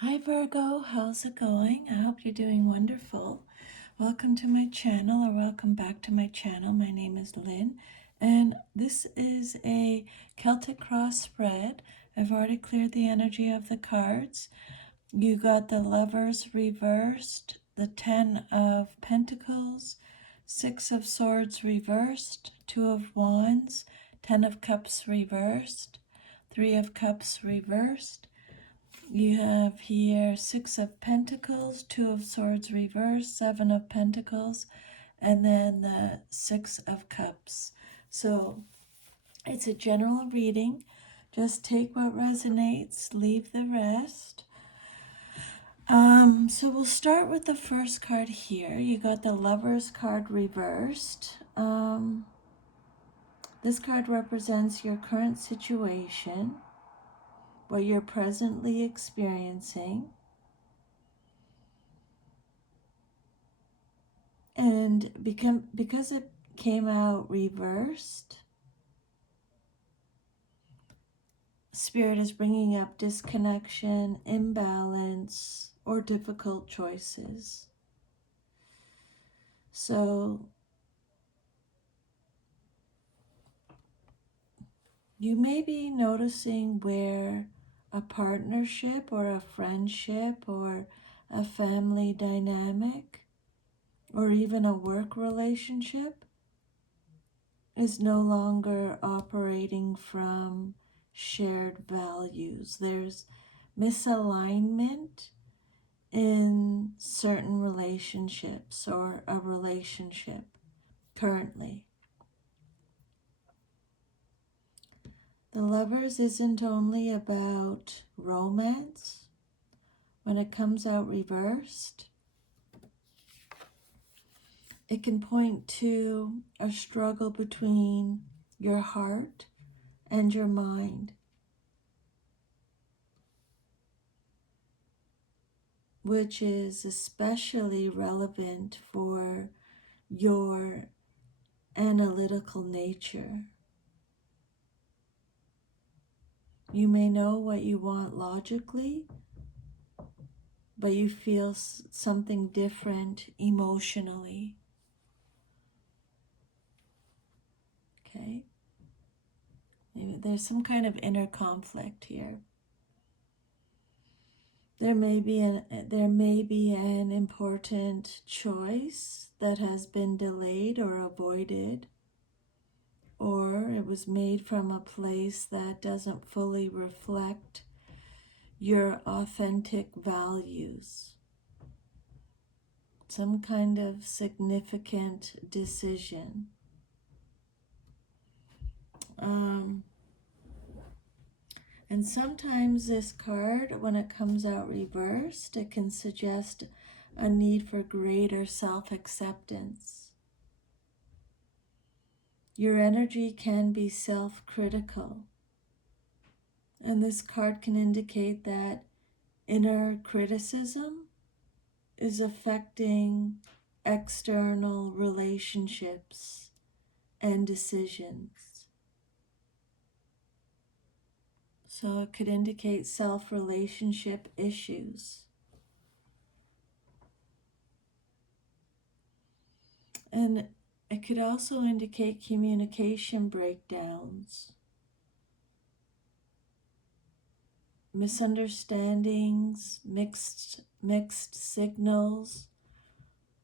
Hi Virgo, how's it going? I hope you're doing wonderful. Welcome to my channel, or welcome back to my channel. My name is Lynn, and this is a Celtic cross spread. I've already cleared the energy of the cards. You got the Lovers reversed, the 10 of Pentacles, 6 of Swords reversed, 2 of Wands, 10 of Cups reversed, 3 of Cups reversed. You have here 6 of Pentacles, 2 of Swords reversed, 7 of Pentacles, and then the 6 of Cups. So it's a general reading. Just take what resonates, leave the rest. So we'll start with the first card here. You got the Lovers card reversed. This card represents your current situation, what you're presently experiencing. And because it came out reversed, Spirit is bringing up disconnection, imbalance, or difficult choices. So you may be noticing where a partnership or a friendship or a family dynamic or even a work relationship is no longer operating from shared values. There's misalignment in certain relationships or a relationship currently. The Lovers isn't only about romance. When it comes out reversed, it can point to a struggle between your heart and your mind, which is especially relevant for your analytical nature. You may know what you want logically, but you feel something different emotionally. Okay? Maybe there's some kind of inner conflict here. There may be an important choice that has been delayed or avoided, or it was made from a place that doesn't fully reflect your authentic values. Some kind of significant decision. And sometimes this card, when it comes out reversed, it can suggest a need for greater self-acceptance. Your energy can be self-critical. And this card can indicate that inner criticism is affecting external relationships and decisions. So it could indicate self-relationship issues. And it could also indicate communication breakdowns, misunderstandings, mixed signals,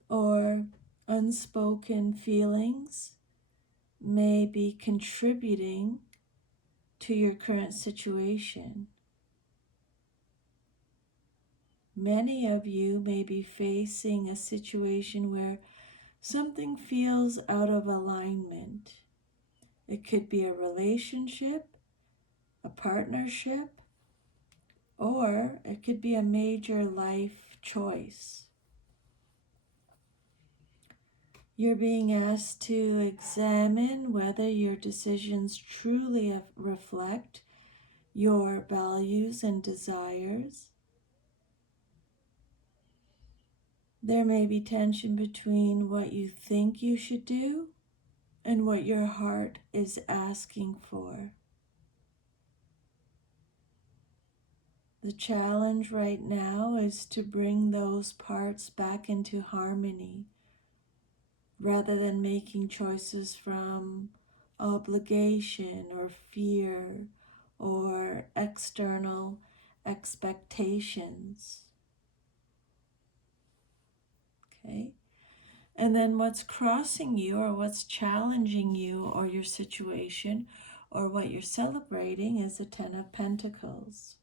or unspoken feelings may be contributing to your current situation. Many of you may be facing a situation where something feels out of alignment. It could be a relationship, a partnership, or it could be a major life choice. You're being asked to examine whether your decisions truly reflect your values and desires. There may be tension between what you think you should do and what your heart is asking for. The challenge right now is to bring those parts back into harmony rather than making choices from obligation or fear or external expectations. Okay? And then what's crossing you or what's challenging you or your situation or what you're celebrating is the Ten of Pentacles.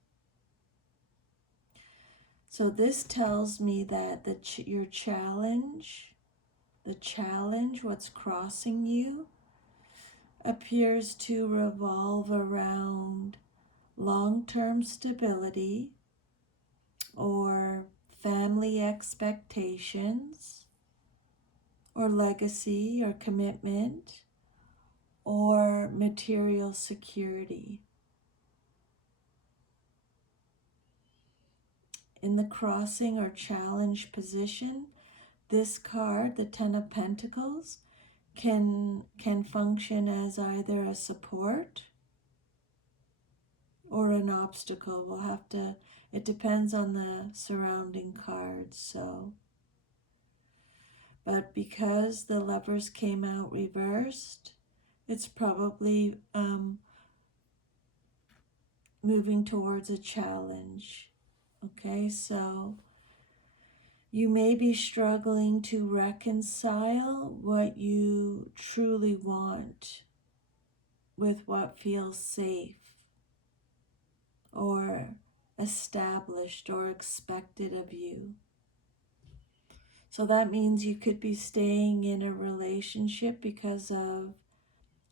So this tells me that your challenge, what's crossing you, appears to revolve around long-term stability or family expectations or legacy or commitment or material security. In the crossing or challenge position, this card, the Ten of Pentacles, can function as either a support or an obstacle. We'll have to, it depends on the surrounding cards. So, but because the Lovers came out reversed, it's probably moving towards a challenge. Okay, so you may be struggling to reconcile what you truly want with what feels safe or established or expected of you. So that means you could be staying in a relationship because of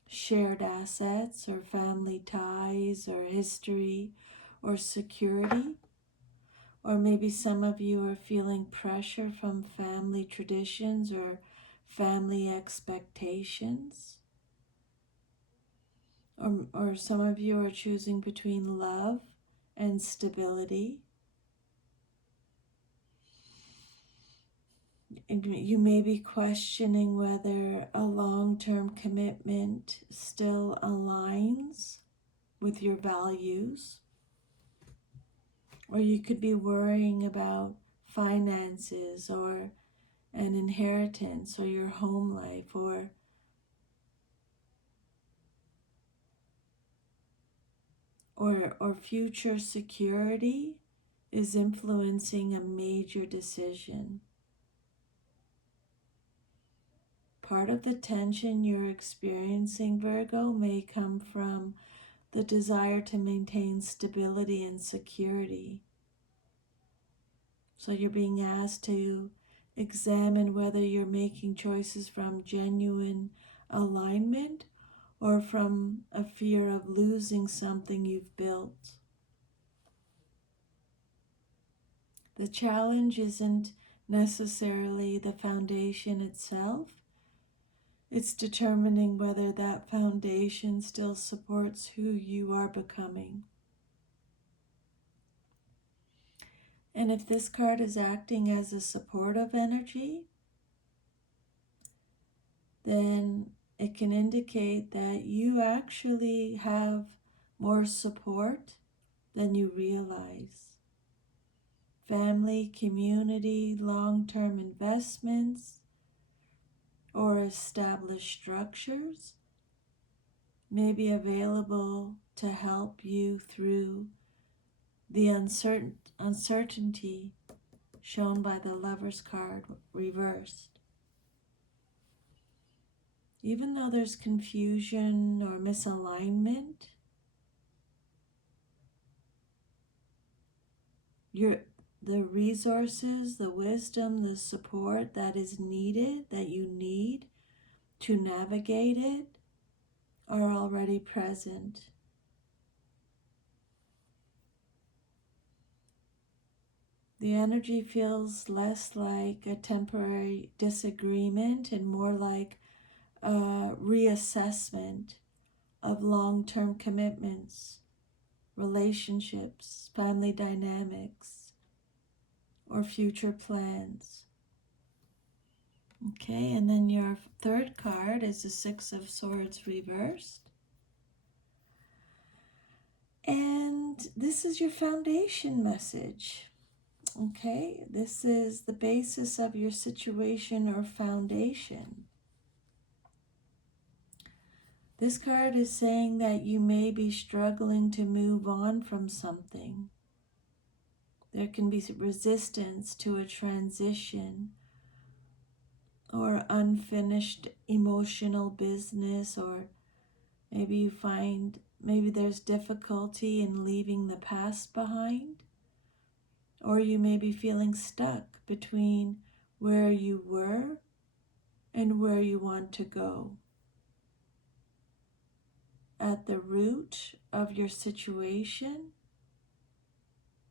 shared assets or family ties or history or security. Or maybe some of you are feeling pressure from family traditions or family expectations. Or some of you are choosing between love and stability. And you may be questioning whether a long-term commitment still aligns with your values. Or you could be worrying about finances or an inheritance or your home life or future security is influencing a major decision. Part of the tension you're experiencing, Virgo, may come from the desire to maintain stability and security. So you're being asked to examine whether you're making choices from genuine alignment or from a fear of losing something you've built. The challenge isn't necessarily the foundation itself. It's determining whether that foundation still supports who you are becoming. And if this card is acting as a supportive energy, then it can indicate that you actually have more support than you realize. Family, community, long-term investments, or established structures may be available to help you through the uncertainty shown by the Lover's card reversed. Even though there's confusion or misalignment, the resources, the wisdom, the support that is needed, that you need to navigate it, are already present. The energy feels less like a temporary disagreement and more like a reassessment of long-term commitments, relationships, family dynamics, or future plans. Okay, and then your third card is the Six of Swords reversed. And this is your foundation message. Okay, this is the basis of your situation or foundation. This card is saying that you may be struggling to move on from something. There can be resistance to a transition or unfinished emotional business, or maybe you find there's difficulty in leaving the past behind, or you may be feeling stuck between where you were and where you want to go. At the root of your situation,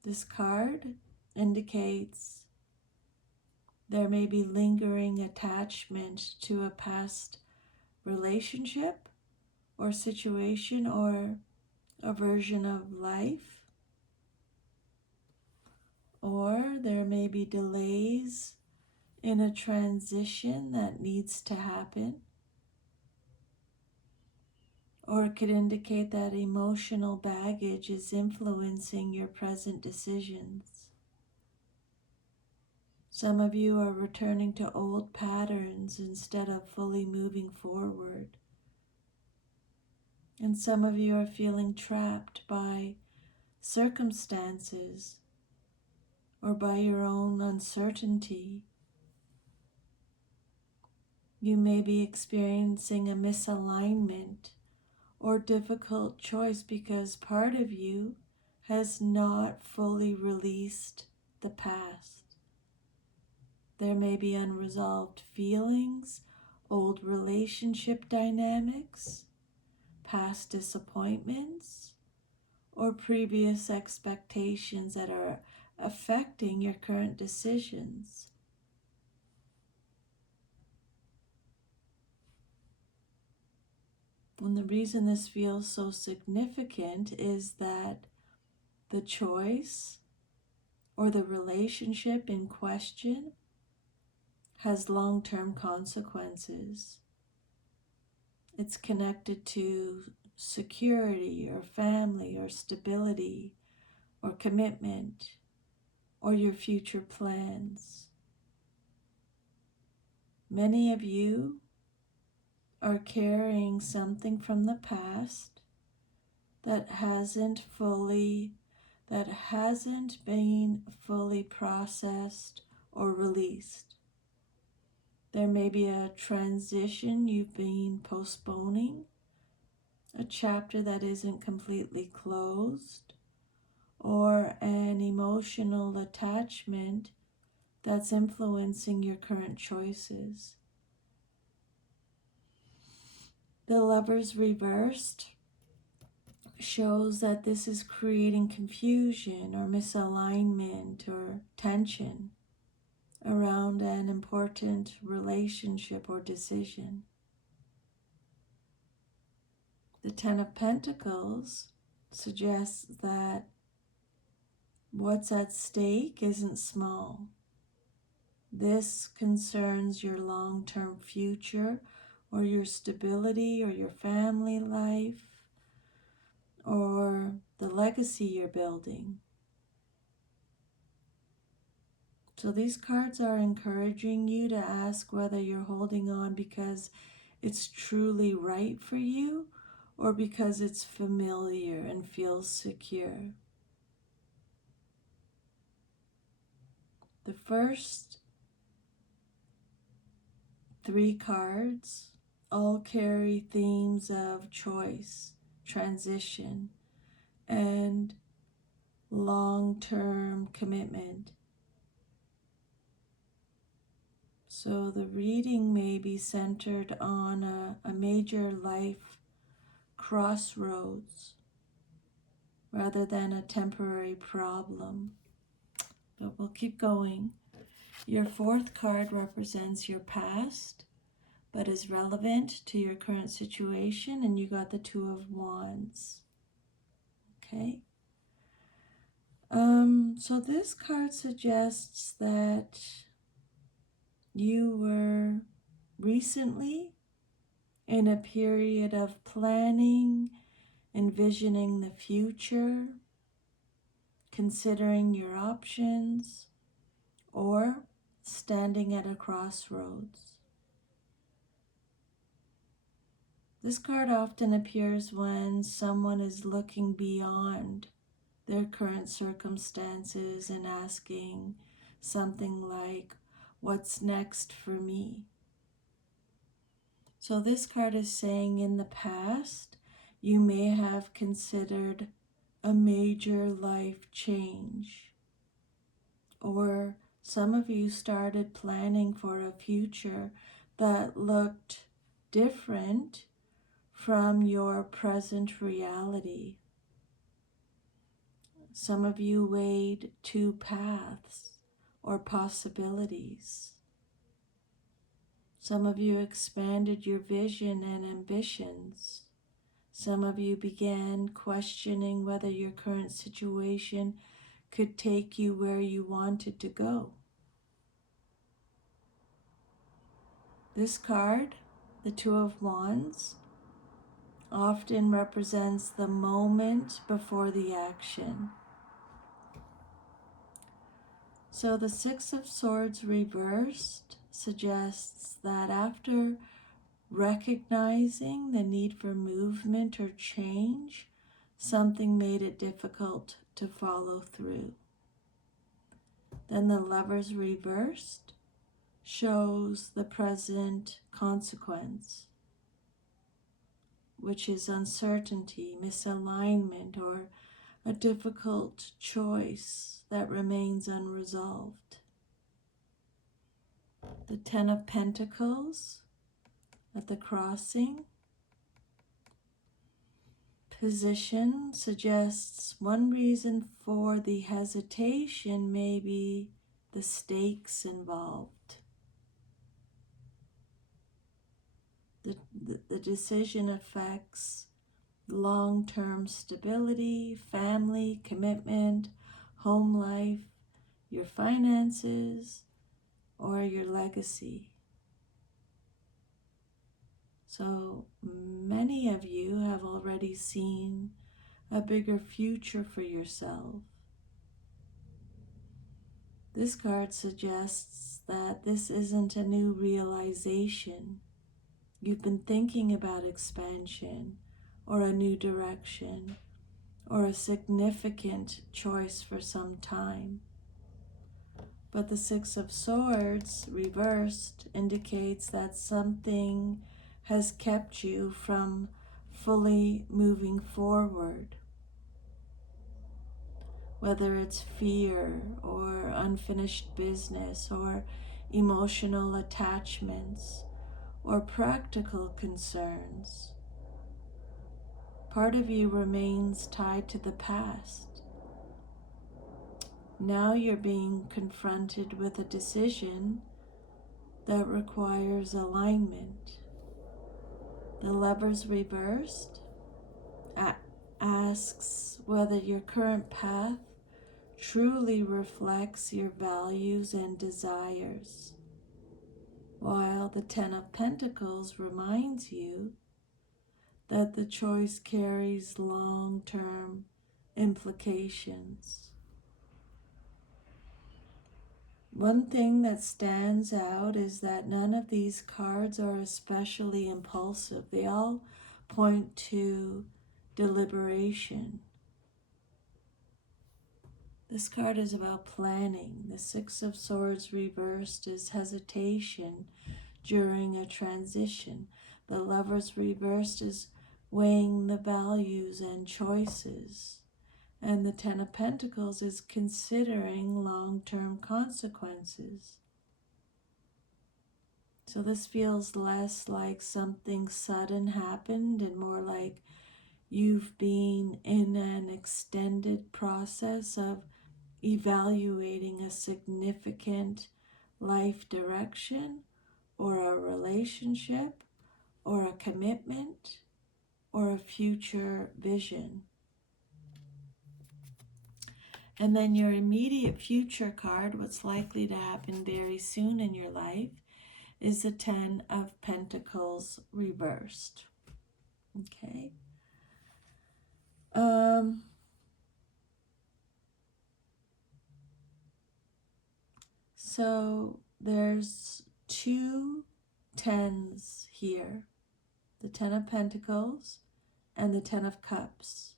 this card indicates there may be lingering attachment to a past relationship or situation or a version of life, or there may be delays in a transition that needs to happen, or it could indicate that emotional baggage is influencing your present decisions. Some of you are returning to old patterns instead of fully moving forward. And some of you are feeling trapped by circumstances or by your own uncertainty. You may be experiencing a misalignment or difficult choice because part of you has not fully released the past. There may be unresolved feelings, old relationship dynamics, past disappointments, or previous expectations that are affecting your current decisions. And the reason this feels so significant is that the choice or the relationship in question has long-term consequences. It's connected to security or family or stability or commitment or your future plans. Many of you are carrying something from the past that hasn't been fully processed or released. There may be a transition you've been postponing, a chapter that isn't completely closed, or an emotional attachment that's influencing your current choices. The Lovers reversed shows that this is creating confusion or misalignment or tension around an important relationship or decision. The Ten of Pentacles suggests that what's at stake isn't small. This concerns your long-term future or your stability or your family life or the legacy you're building. So these cards are encouraging you to ask whether you're holding on because it's truly right for you or because it's familiar and feels secure. The first 3 cards all carry themes of choice, transition, and long-term commitment. So the reading may be centered on a major life crossroads rather than a temporary problem. But we'll keep going. Your 4th card represents your past, but is relevant to your current situation, and you got the 2 of Wands. Okay. So this card suggests that you were recently in a period of planning envisioning the future, considering your options, or standing at a crossroads. This card often appears when someone is looking beyond their current circumstances and asking something like, what's next for me? So this card is saying in the past, you may have considered a major life change, or some of you started planning for a future that looked different from your present reality. Some of you weighed two paths or possibilities. Some of you expanded your vision and ambitions. Some of you began questioning whether your current situation could take you where you wanted to go. This card, the Two of Wands, often represents the moment before the action. So the Six of Swords reversed suggests that after recognizing the need for movement or change, something made it difficult to follow through. Then the Lovers reversed shows the present consequence, which is uncertainty, misalignment, or a difficult choice that remains unresolved. The Ten of Pentacles at the crossing position suggests one reason for the hesitation may be the stakes involved. The decision affects long-term stability, family, commitment, home life, your finances, or your legacy. So many of you have already seen a bigger future for yourself. This card suggests that this isn't a new realization. You've been thinking about expansion or a new direction or a significant choice for some time. But the Six of Swords reversed indicates that something has kept you from fully moving forward. Whether it's fear or unfinished business or emotional attachments or practical concerns, part of you remains tied to the past. Now you're being confronted with a decision that requires alignment. The Lovers reversed asks whether your current path truly reflects your values and desires, while the Ten of Pentacles reminds you that the choice carries long-term implications. One thing that stands out is that none of these cards are especially impulsive. They all point to deliberation. This card is about planning. The Six of Swords reversed is hesitation during a transition. The Lovers reversed is weighing the values and choices. And the Ten of Pentacles is considering long-term consequences. So this feels less like something sudden happened and more like you've been in an extended process of evaluating a significant life direction or a relationship or a commitment or a future vision. And then your immediate future card, what's likely to happen very soon in your life, is the Ten of Pentacles reversed. Okay. Um, so there's two tens here, the Ten of Pentacles and the Ten of Cups.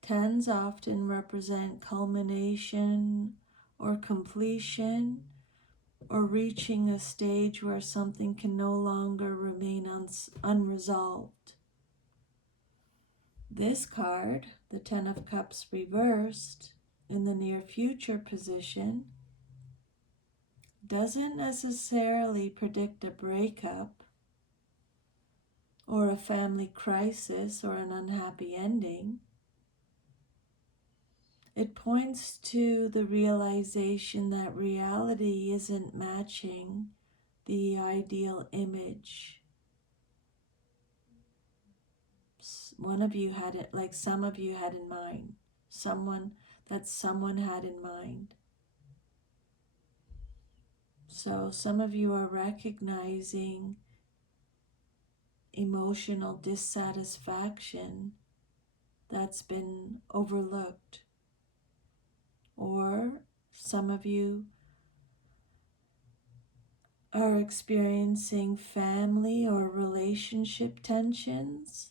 Tens often represent culmination or completion, or reaching a stage where something can no longer remain unresolved. This card, the Ten of Cups reversed in the near future position, doesn't necessarily predict a breakup or a family crisis or an unhappy ending. It points to the realization that reality isn't matching the ideal image. One of you had it, like some of you had in mind, someone had in mind. So some of you are recognizing emotional dissatisfaction that's been overlooked. Or some of you are experiencing family or relationship tensions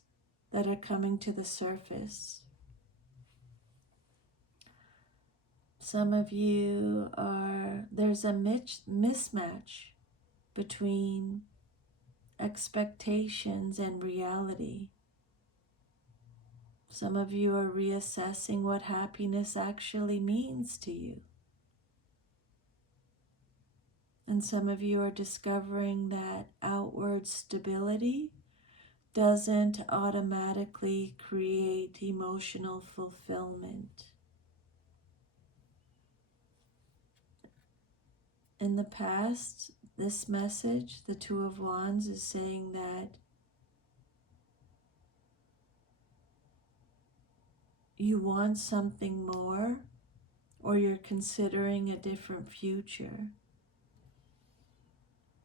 that are coming to the surface. Some of you there's a mismatch between expectations and reality. Some of you are reassessing what happiness actually means to you. And some of you are discovering that outward stability doesn't automatically create emotional fulfillment. In the past, this message, the Two of Wands, is saying that you want something more, or you're considering a different future.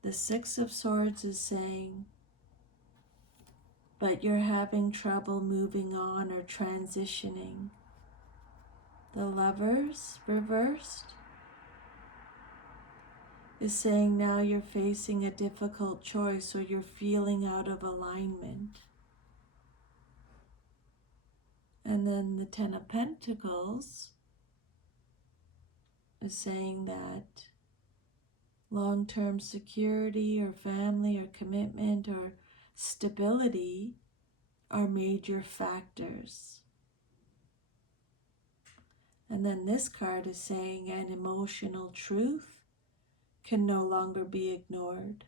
The Six of Swords is saying, but you're having trouble moving on or transitioning. The Lovers reversed is saying now you're facing a difficult choice or you're feeling out of alignment. And then the Ten of Pentacles is saying that long-term security or family or commitment or stability are major factors. And then this card is saying an emotional truth can no longer be ignored.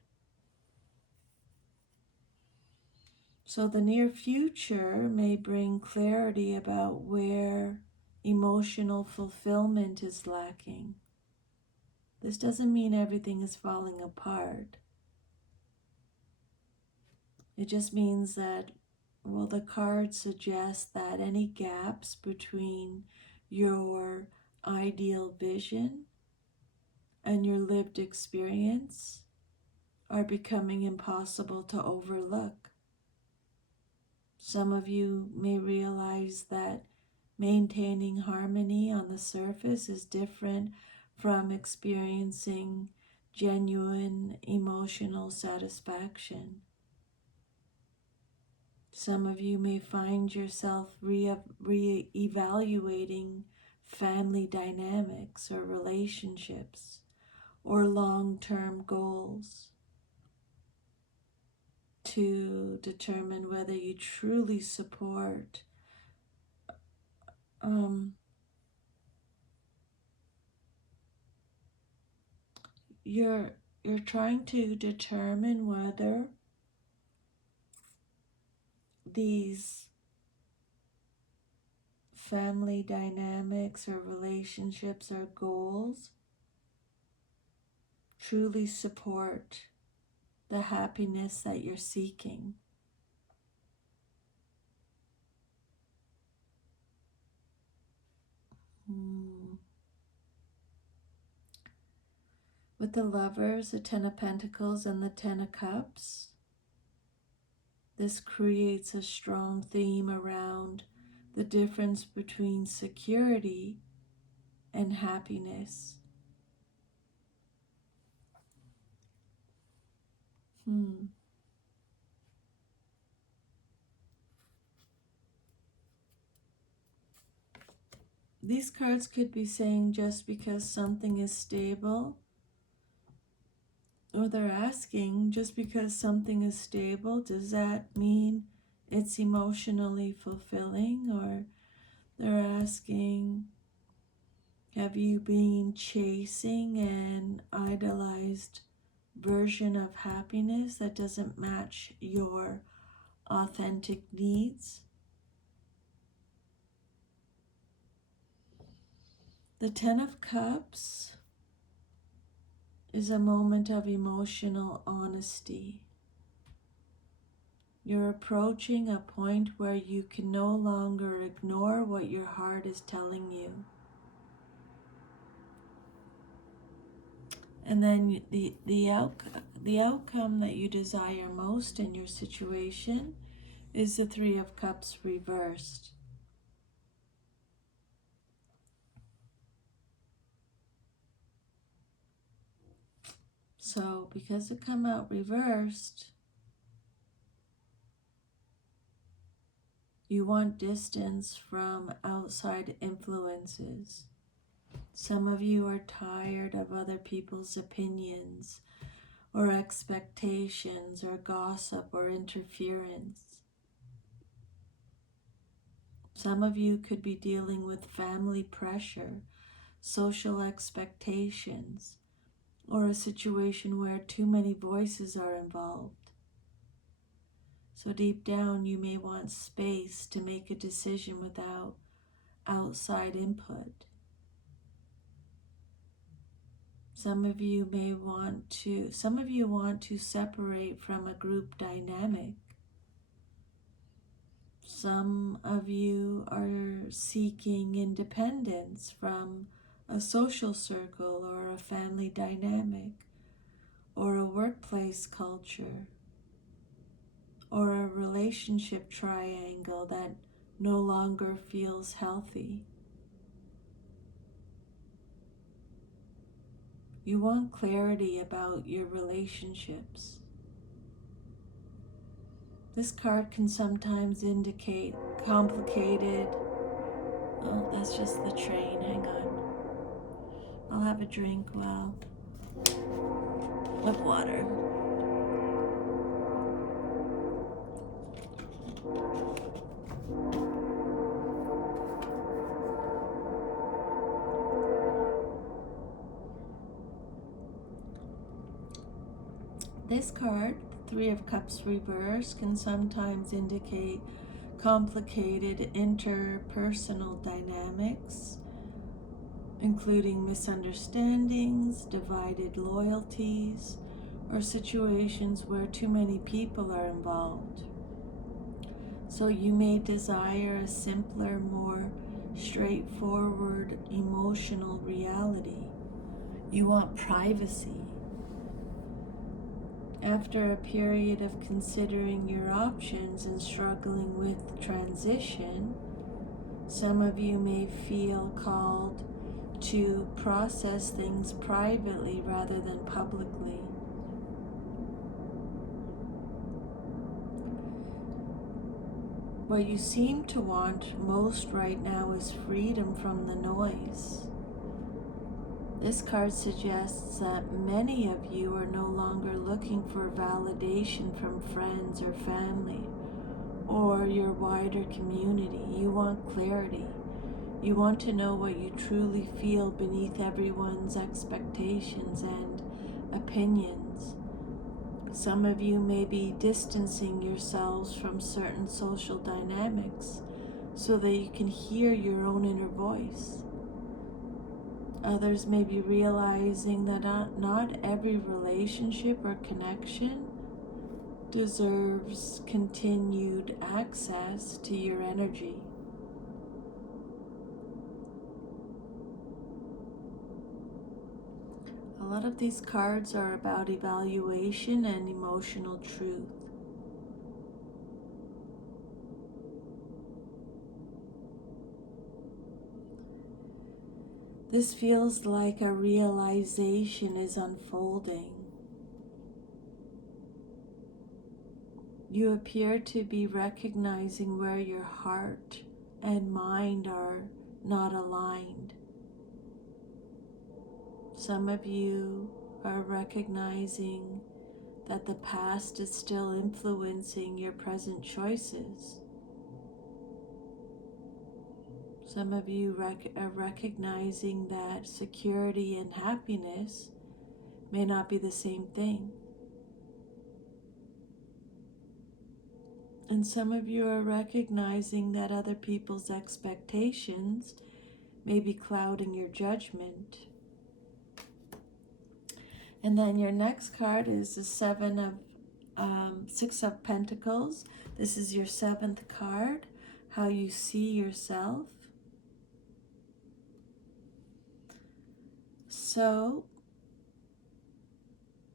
So the near future may bring clarity about where emotional fulfillment is lacking. This doesn't mean everything is falling apart. It just means that, well, the cards suggest that any gaps between your ideal vision and your lived experience are becoming impossible to overlook. Some of you may realize that maintaining harmony on the surface is different from experiencing genuine emotional satisfaction. Some of you may find yourself re-evaluating family dynamics or relationships or long-term goals to determine whether you truly support you're trying to determine whether these family dynamics or relationships or goals truly support the happiness that you're seeking. With the Lovers, the Ten of Pentacles, and the Ten of Cups, This creates a strong theme around the difference between security and happiness. These cards could be saying just because something is stable, or they're asking just because something is stable, does that mean it's emotionally fulfilling? Or they're asking, have you been chasing an idolized version of happiness that doesn't match your authentic needs? The Ten of Cups is a moment of emotional honesty. You're approaching a point where you can no longer ignore what your heart is telling you. And then the outcome that you desire most in your situation is the Three of Cups reversed. So because it come out reversed, you want distance from outside influences. Some of you are tired of other people's opinions or expectations or gossip or interference. Some of you could be dealing with family pressure, social expectations, or a situation where too many voices are involved. So deep down, you may want space to make a decision without outside input. Some of you want to separate from a group dynamic. Some of you are seeking independence from a social circle or a family dynamic or a workplace culture or a relationship triangle that no longer feels healthy. You want clarity about your relationships. This card can sometimes indicate complicated. Oh, that's just the train. Hang on. I'll have a drink with water. This card, Three of Cups reversed, can sometimes indicate complicated interpersonal dynamics, including misunderstandings, divided loyalties, or situations where too many people are involved. So you may desire a simpler, more straightforward emotional reality. You want privacy. After a period of considering your options and struggling with transition, some of you may feel called to process things privately rather than publicly. What you seem to want most right now is freedom from the noise. This card suggests that many of you are no longer looking for validation from friends or family or your wider community. You want clarity. You want to know what you truly feel beneath everyone's expectations and opinions. Some of you may be distancing yourselves from certain social dynamics so that you can hear your own inner voice. Others may be realizing that not every relationship or connection deserves continued access to your energy. A lot of these cards are about evaluation and emotional truth. This feels like a realization is unfolding. You appear to be recognizing where your heart and mind are not aligned. Some of you are recognizing that the past is still influencing your present choices. Some of you are recognizing that security and happiness may not be the same thing. And some of you are recognizing that other people's expectations may be clouding your judgment. And then your next card is the Six of Pentacles. This is your seventh card, how you see yourself. So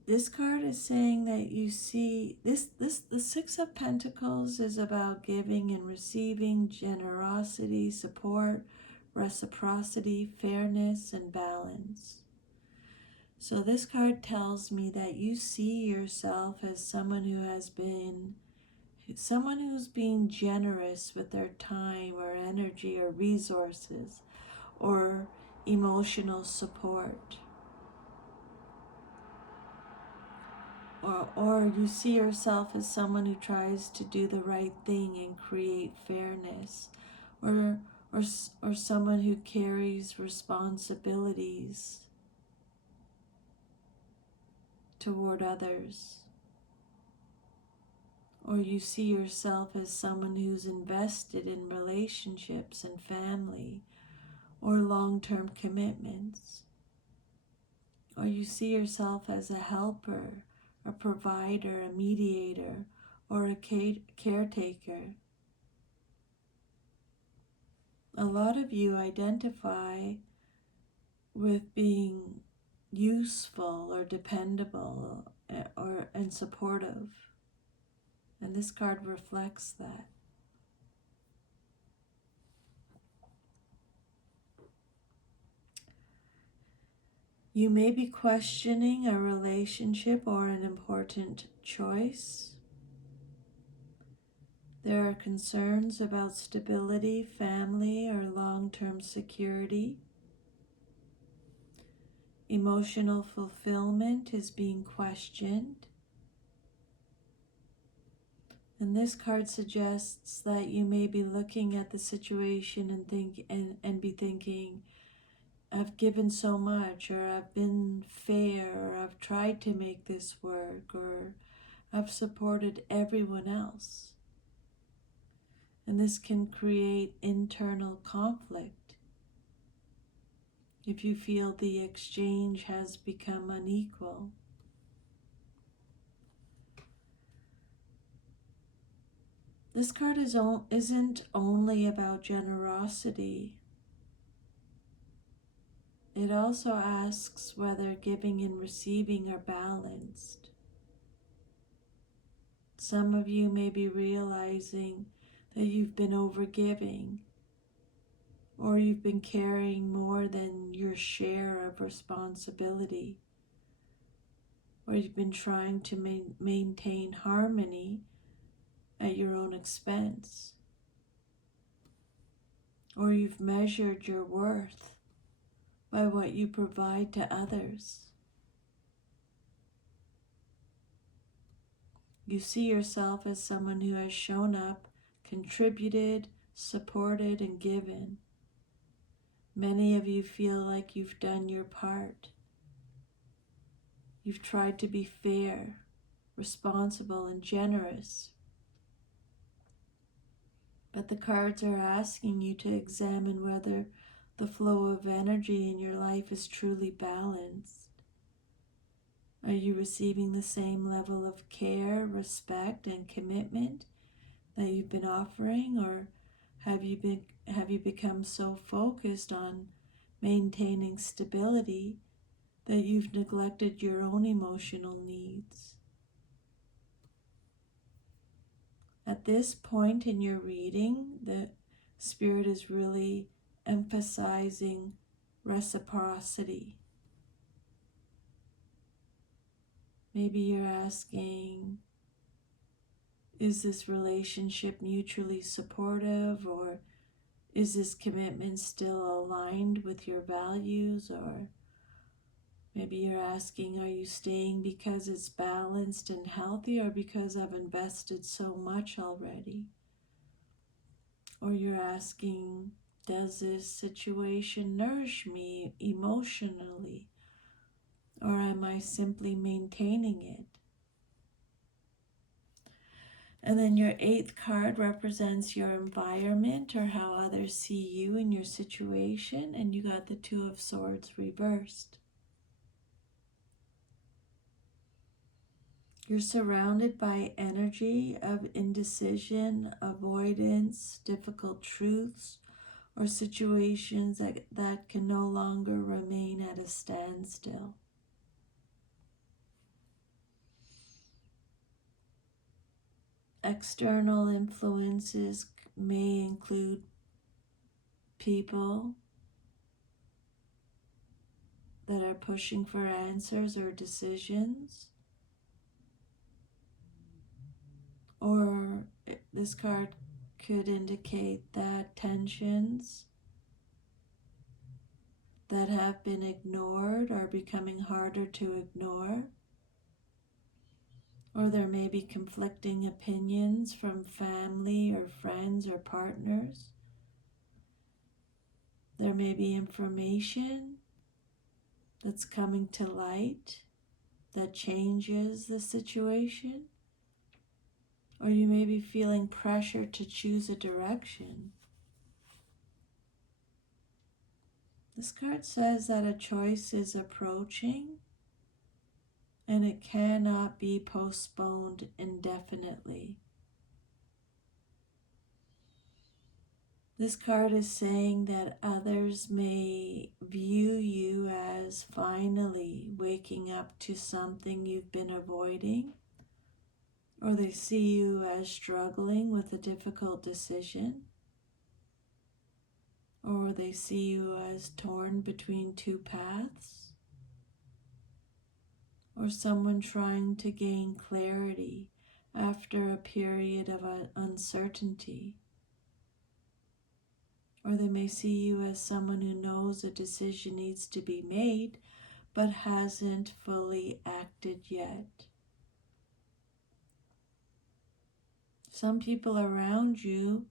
this card is saying that you see the Six of Pentacles is about giving and receiving, generosity, support, reciprocity, fairness, and balance. So this card tells me that you see yourself as someone who's being generous with their time or energy or resources or emotional support. Or you see yourself as someone who tries to do the right thing and create fairness, or someone who carries responsibilities toward others. Or you see yourself as someone who's invested in relationships and family or long-term commitments. Or you see yourself as a helper, a provider, a mediator, or a caretaker. A lot of you identify with being useful or dependable and supportive. And this card reflects that. You may be questioning a relationship or an important choice. There are concerns about stability, family, or long-term security. Emotional fulfillment is being questioned. And this card suggests that you may be looking at the situation and be thinking, I've given so much, or I've been fair, or I've tried to make this work, or I've supported everyone else. And this can create internal conflict if you feel the exchange has become unequal. This card isn't only about generosity. It also asks whether giving and receiving are balanced. Some of you may be realizing that you've been overgiving, or you've been carrying more than your share of responsibility, or you've been trying to maintain harmony at your own expense, or you've measured your worth by what you provide to others. You see yourself as someone who has shown up, contributed, supported, and given. Many of you feel like you've done your part. You've tried to be fair, responsible, and generous. But the cards are asking you to examine whether the flow of energy in your life is truly balanced. Are you receiving the same level of care, respect, and commitment that you've been offering, or have you become so focused on maintaining stability that you've neglected your own emotional needs? At this point in your reading, the Spirit is really emphasizing reciprocity. Maybe you're asking, is this relationship mutually supportive, or is this commitment still aligned with your values? Or maybe you're asking, are you staying because it's balanced and healthy, or because I've invested so much already? Or you're asking, does this situation nourish me emotionally, or am I simply maintaining it? And then your 8th card represents your environment, or how others see you and your situation, and you got the 2 of Swords reversed. You're surrounded by energy of indecision, avoidance, difficult truths, or situations that can no longer remain at a standstill. External influences may include people that are pushing for answers or decisions, or this card could indicate that tensions that have been ignored are becoming harder to ignore, or there may be conflicting opinions from family or friends or partners. There may be information that's coming to light that changes the situation, or you may be feeling pressure to choose a direction. This card says that a choice is approaching and it cannot be postponed indefinitely. This card is saying that others may view you as finally waking up to something you've been avoiding, or they see you as struggling with a difficult decision, or they see you as torn between 2 paths, or someone trying to gain clarity after a period of uncertainty. Or they may see you as someone who knows a decision needs to be made but hasn't fully acted yet. Some people around you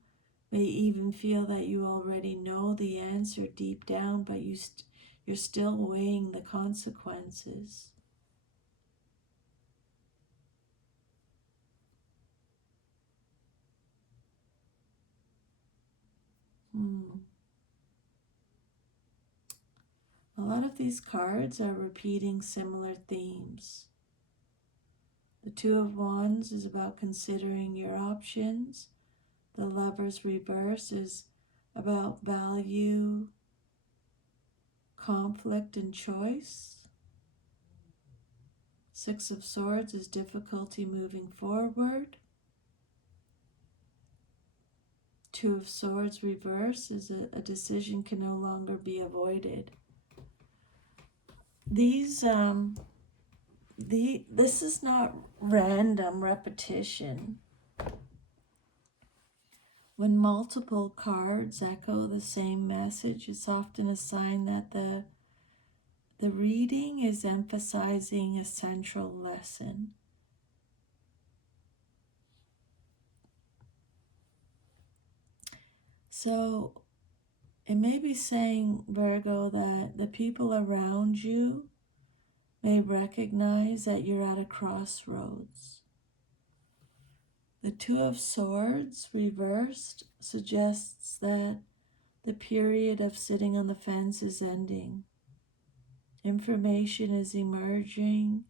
may even feel that you already know the answer deep down, but you're still weighing the consequences. A lot of these cards are repeating similar themes. The 2 of Wands is about considering your options. The Lover's reverse is about value, conflict, and choice. 6 of Swords is difficulty moving forward. 2 of Swords reverse is a decision can no longer be avoided. This is not random repetition. When multiple cards echo the same message, it's often a sign that the reading is emphasizing a central lesson. So it may be saying, Virgo, that the people around you may recognize that you're at a crossroads. The 2 of Swords reversed suggests that the period of sitting on the fence is ending. Information is emerging,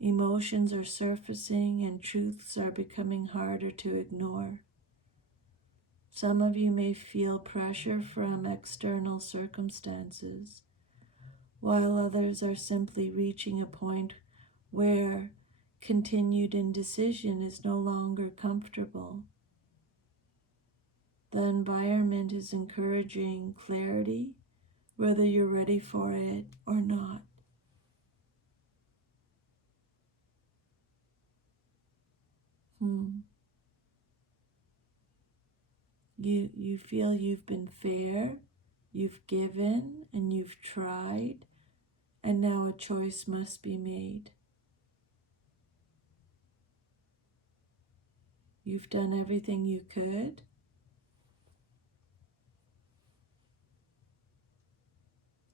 emotions are surfacing, and truths are becoming harder to ignore. Some of you may feel pressure from external circumstances, while others are simply reaching a point where continued indecision is no longer comfortable. The environment is encouraging clarity whether you're ready for it or not. You feel you've been fair, you've given, and you've tried, and now a choice must be made. You've done everything you could,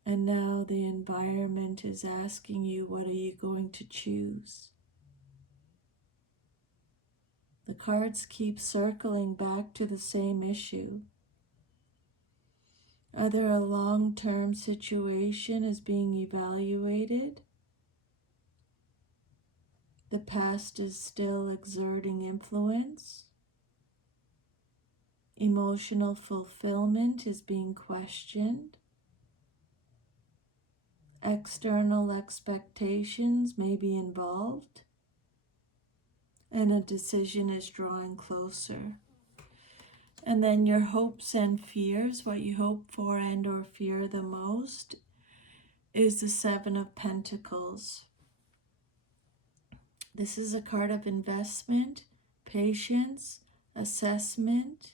and now the environment is asking you, what are you going to choose? The cards keep circling back to the same issue. Either a long-term situation is being evaluated, the past is still exerting influence, emotional fulfillment is being questioned, external expectations may be involved, and a decision is drawing closer. And then your hopes and fears, what you hope for and or fear the most, is the Seven of Pentacles. This is a card of investment, patience, assessment,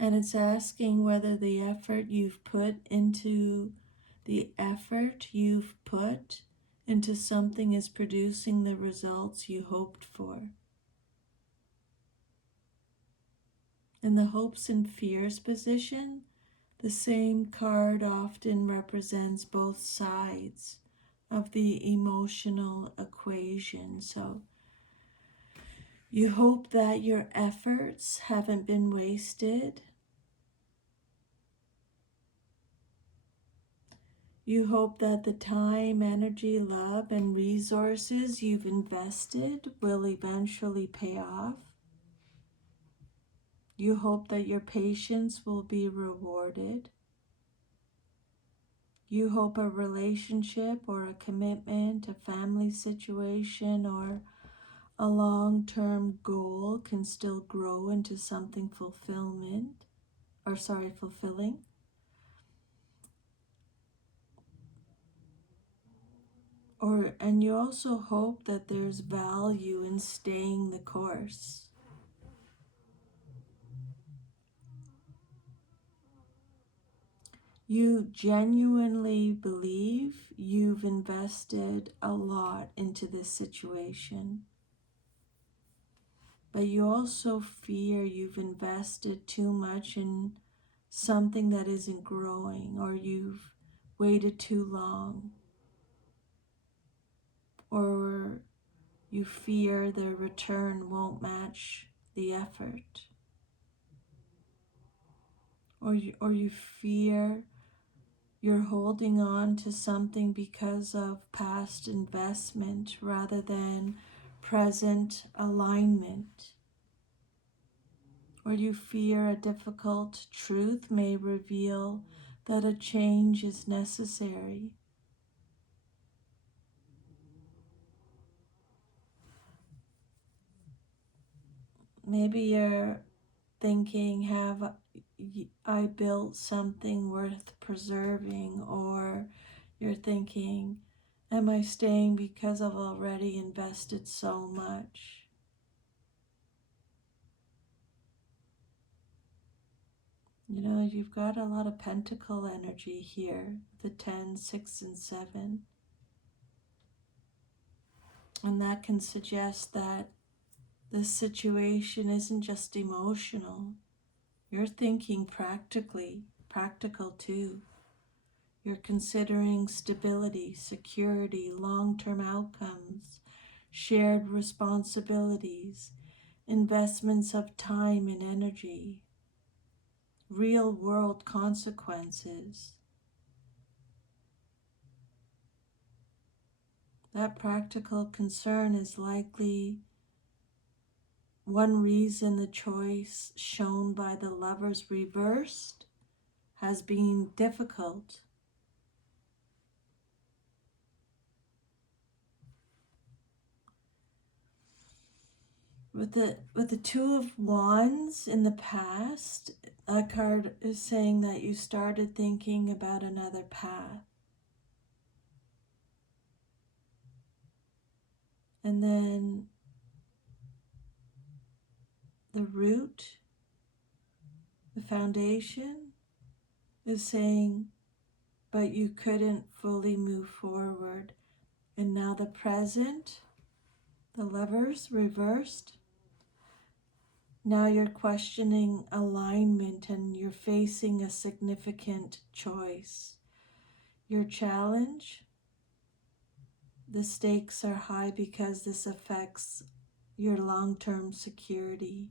and it's asking whether the effort you've put into something is producing the results you hoped for. In the hopes and fears position, the same card often represents both sides of the emotional equation. So you hope that your efforts haven't been wasted. You hope that the time, energy, love, and resources you've invested will eventually pay off. You hope that your patience will be rewarded. You hope a relationship or a commitment, a family situation, or a long-term goal can still grow into something fulfilling. And you also hope that there's value in staying the course. You genuinely believe you've invested a lot into this situation, but you also fear you've invested too much in something that isn't growing, or you've waited too long, or you fear the return won't match the effort, or you fear you're holding on to something because of past investment rather than present alignment, or you fear a difficult truth may reveal that a change is necessary. Maybe you're thinking, have I built something worth preserving? Or you're thinking, am I staying because I've already invested so much? You know, you've got a lot of pentacle energy here, the 10, 6, and 7. And that can suggest that this situation isn't just emotional. You're thinking practical too. You're considering stability, security, long-term outcomes, shared responsibilities, investments of time and energy, real-world consequences. That practical concern is likely one reason the choice shown by the Lovers reversed has been difficult. With the Two of Wands in the past, that card is saying that you started thinking about another path. And then the root, the foundation, is saying, but you couldn't fully move forward. And now the present, the Lovers reversed. Now you're questioning alignment and you're facing a significant choice. Your challenge, the stakes are high because this affects your long-term security.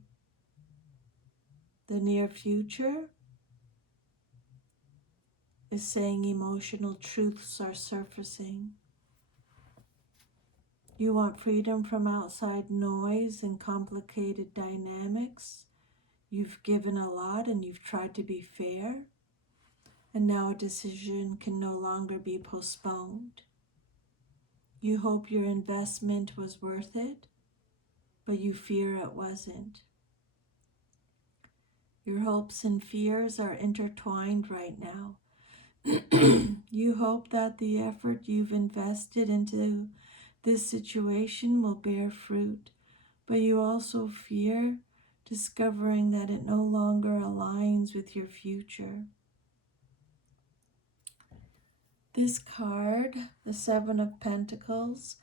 The near future is saying emotional truths are surfacing. You want freedom from outside noise and complicated dynamics. You've given a lot and you've tried to be fair, and now a decision can no longer be postponed. You hope your investment was worth it, but you fear it wasn't. Your hopes and fears are intertwined right now. You hope that the effort you've invested into this situation will bear fruit, but you also fear discovering that it no longer aligns with your future. This card, the Seven of Pentacles,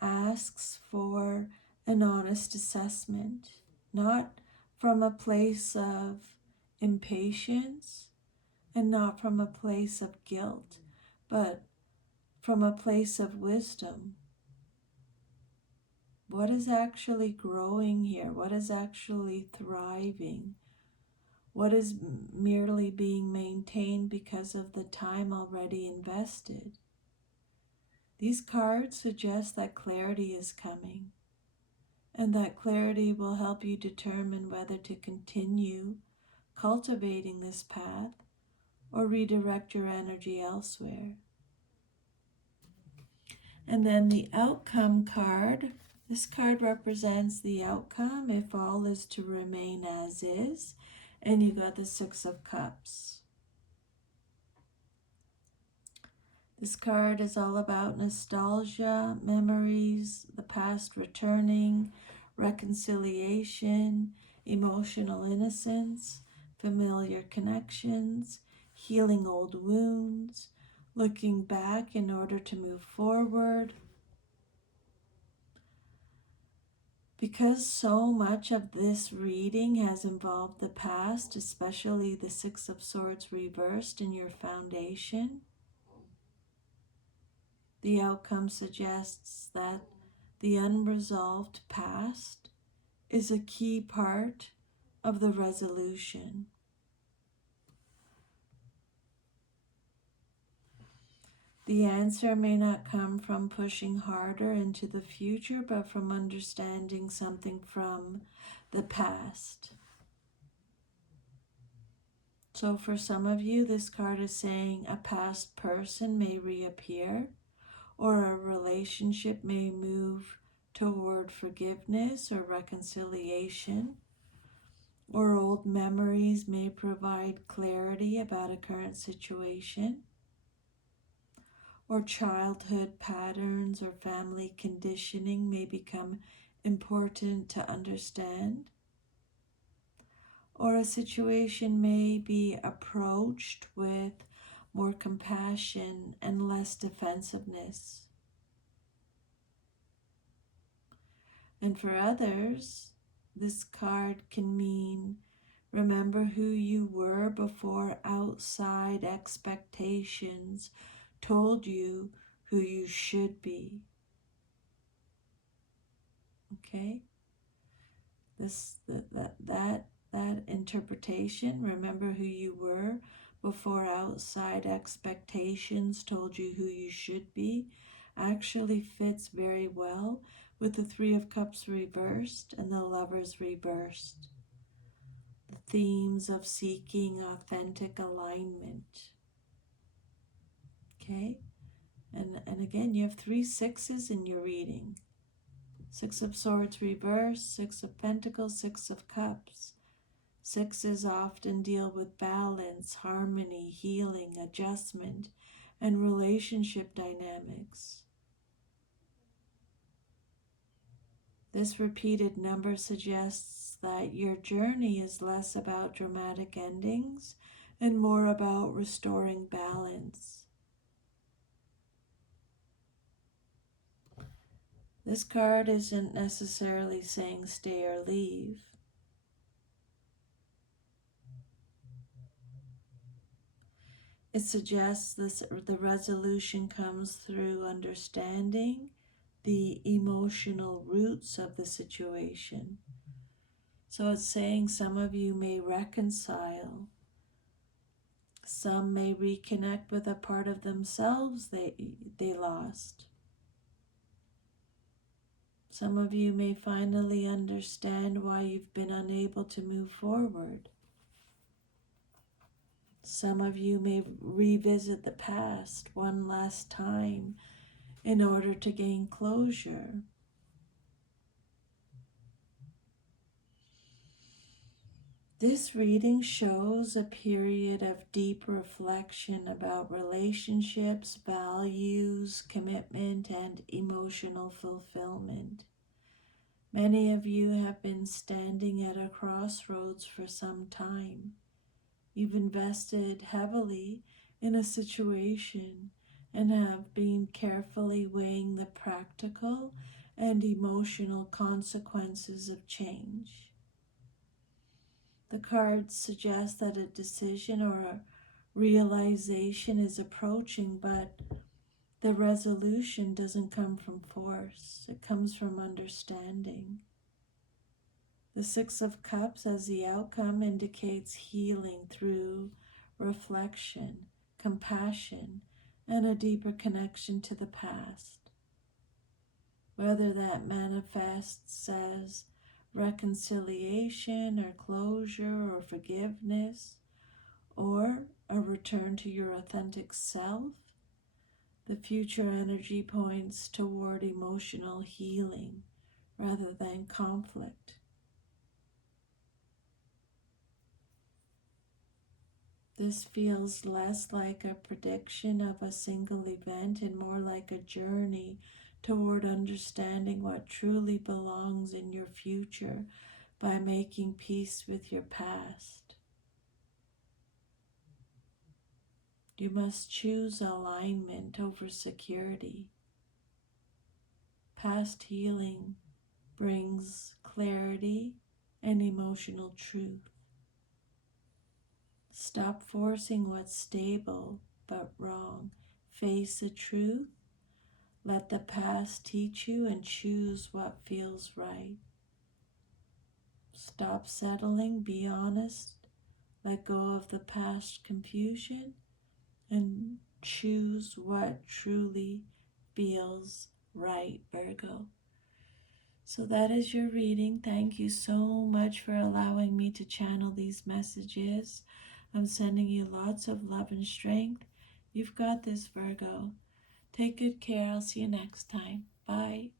asks for an honest assessment, not from a place of impatience and not from a place of guilt, but from a place of wisdom. What is actually growing here? What is actually thriving? What is merely being maintained because of the time already invested? These cards suggest that clarity is coming, and that clarity will help you determine whether to continue cultivating this path or redirect your energy elsewhere. And then the outcome card. This card represents the outcome if all is to remain as is. And you got the Six of Cups. This card is all about nostalgia, memories, the past returning, reconciliation, emotional innocence, familiar connections, healing old wounds, looking back in order to move forward. Because so much of this reading has involved the past, especially the Six of Swords reversed in your foundation, the outcome suggests that the unresolved past is a key part of the resolution. The answer may not come from pushing harder into the future, but from understanding something from the past. So for some of you, this card is saying a past person may reappear, or a relationship may move toward forgiveness or reconciliation, or old memories may provide clarity about a current situation, or childhood patterns or family conditioning may become important to understand, or a situation may be approached with more compassion and less defensiveness. And for others, this card can mean remember who you were before outside expectations told you who you should be. Okay? That interpretation, remember who you were before outside expectations told you who you should be, actually fits very well with the Three of Cups reversed and the Lovers reversed. The themes of seeking authentic alignment. Okay? And again, you have 3 sixes in your reading. Six of Swords reversed, Six of Pentacles, Six of Cups. Sixes often deal with balance, harmony, healing, adjustment, and relationship dynamics. This repeated number suggests that your journey is less about dramatic endings and more about restoring balance. This card isn't necessarily saying stay or leave. It suggests the resolution comes through understanding the emotional roots of the situation. So it's saying some of you may reconcile, some may reconnect with a part of themselves they lost. Some of you may finally understand why you've been unable to move forward. Some of you may revisit the past one last time in order to gain closure. This reading shows a period of deep reflection about relationships, values, commitment, and emotional fulfillment. Many of you have been standing at a crossroads for some time. You've invested heavily in a situation and have been carefully weighing the practical and emotional consequences of change. The cards suggest that a decision or a realization is approaching, but the resolution doesn't come from force. It comes from understanding. The Six of Cups as the outcome indicates healing through reflection, compassion, and a deeper connection to the past. Whether that manifests as reconciliation or closure or forgiveness or a return to your authentic self, the future energy points toward emotional healing rather than conflict. This feels less like a prediction of a single event and more like a journey toward understanding what truly belongs in your future by making peace with your past. You must choose alignment over security. Past healing brings clarity and emotional truth. Stop forcing what's stable but wrong. Face the truth. Let the past teach you and choose what feels right. Stop settling, be honest, let go of the past confusion, and choose what truly feels right, Virgo. So that is your reading. Thank you so much for allowing me to channel these messages. I'm sending you lots of love and strength. You've got this, Virgo. Take good care. I'll see you next time. Bye.